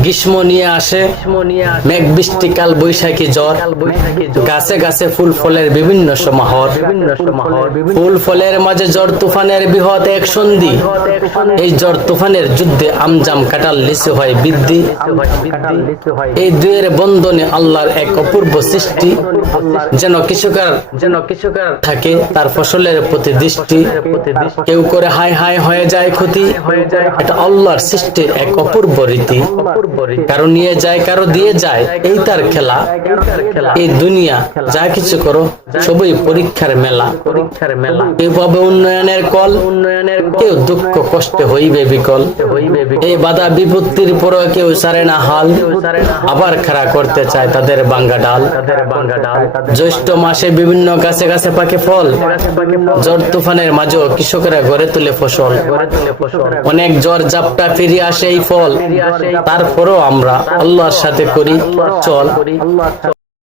গ্রীষ্ম নিয়ে আসে। মেঘ, বৃষ্টি, কাল, বৈশাখী জ্বর। গাছে গাছে ফুল ফলের বিভিন্ন সমাহার। ফুল ফলের মাঝে জ্বর তুফানের বৃহৎ এক সন্ধি। এই জ্বর তুফানের যুদ্ধে আমজাম কাটাল লিচু হয় বৃদ্ধি। এই দুয়ের বন্ধনে আল্লাহর এক অপূর্ব সৃষ্টি। যেন কৃষকার যেন কৃষকার থাকে, তার ফসলের প্রতি দৃষ্টি। কেউ করে হাই হাই হয়ে যায় ক্ষতি। এটা আল্লাহর সৃষ্টির এক অপূর্ব রীতি। কারও নিয়ে যায় কারও দিয়ে যায় এই তার খেলা। এই দুনিয়া যা কিছু করো সবই পরীক্ষার মেলা। পরীক্ষার মেলা। কেউ পাবে উন্নয়নের কল উন্নয়নের কেউ দুঃখ কষ্টে হইবে বিকল। এই বাধা বিপত্তির পরও কেউ সারে না হাল। আবার খাড়া করতে চায় তাদের বাঙ্গা ডাল। জ্যৈষ্ঠ মাসে বিভিন্ন গাছে গাছে পাকে ফল। জ্বর তুফানের মাঝেও কৃষকেরা গড়ে তুলে ফসল। অনেক জ্বর জাপটা ফিরে আসে এই ফল। তারপরেও আমরা আল্লাহর সাথে করি চল।